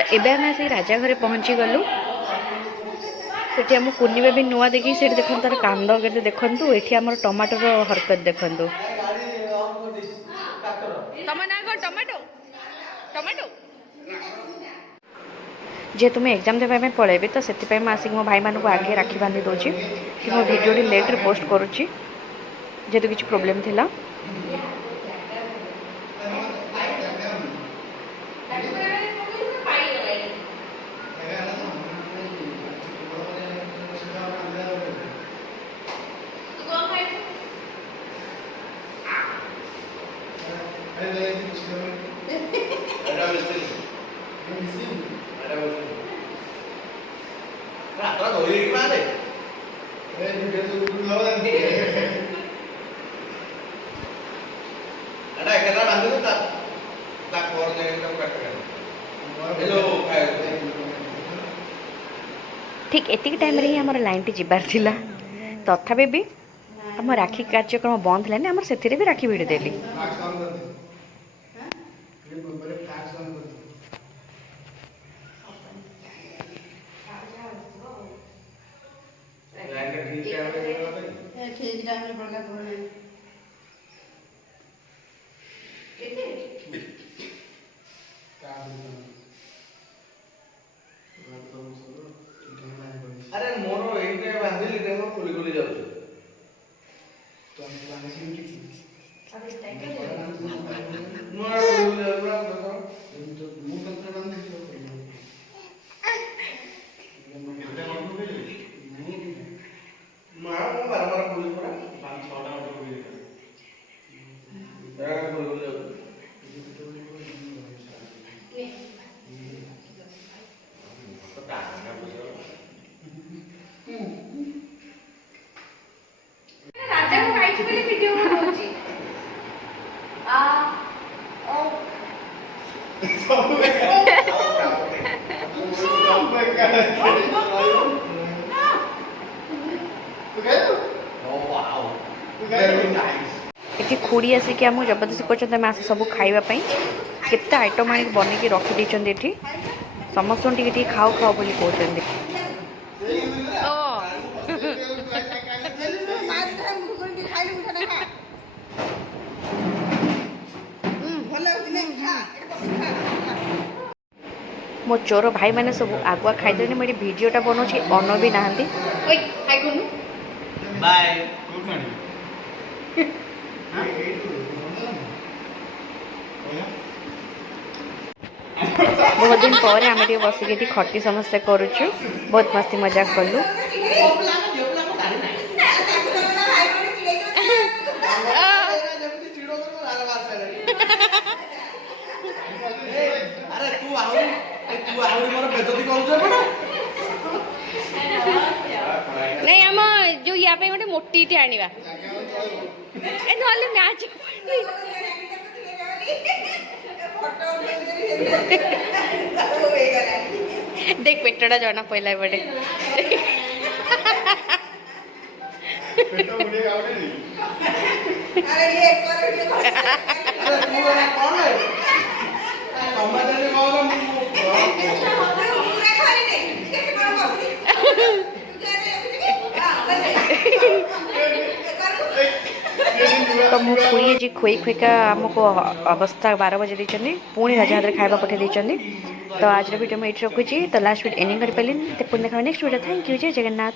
तो एबे आम से राजा घरे पहुँची गलु सेठी आम कुनी बेबी नुआ देखी से देखो तार कांद के देखु ये आम टमाटर हरकत देखु जेहेतु मुझे एग्जाम देवाई पलैबी तो से आसिक मो भाई मानक आगे राखी बांधी दूची कि मो भिडियो लेट्रे पोस्ट करुच्ची जेहेतु किसी प्रोब्लेम थिला। ठीक एतिक टाइम रे हमर लाइन टी जिबार थिला तथापि भी आम राखी कार्यक्रम बंद है आम से भी राखी भिड़ी देली। अरे मोर एइटे बांधिली देखो खुली खुली जाउछ तो हम बांधि छी कि अब इस टाइम के मोर खुली जाउछ देखो तो मुंह कंत्र बांधि छी मां बार खुली पड़ा 5-6 टा खुली जाए खुली खुली जाउछ ये खुड़ी आसिक आम जबरदस्ती कर आस सब खावाई केते आइटम आनी बनई रखी समस्त टी खाओ खाओ बोली कहते मो चोर भाई मैंने सब आगुआ खाईदे मुझे भिडटा बनाऊँ अन भी नहांती बाय गुड मॉर्निंग बहुत दिन पर आम बसिक खटी समस्ते करुचु बहुत मस्ती मजाक कलु। नहीं आम जो या गोटे मोटी आनिबा मैच देख पेटटा जना पहला बड़े तो मुझे जी खुई खुईका आमको अवस्था 12 बजे देते पुणी राजा हाथ खावा पठे देते। तो आज वीडियो मुझे रखुची तो लास्ट वीडियो एंडिंग कर पारे पुणी देखा नेक्स्ट वीडियो। थैंक यू जय जगन्नाथ।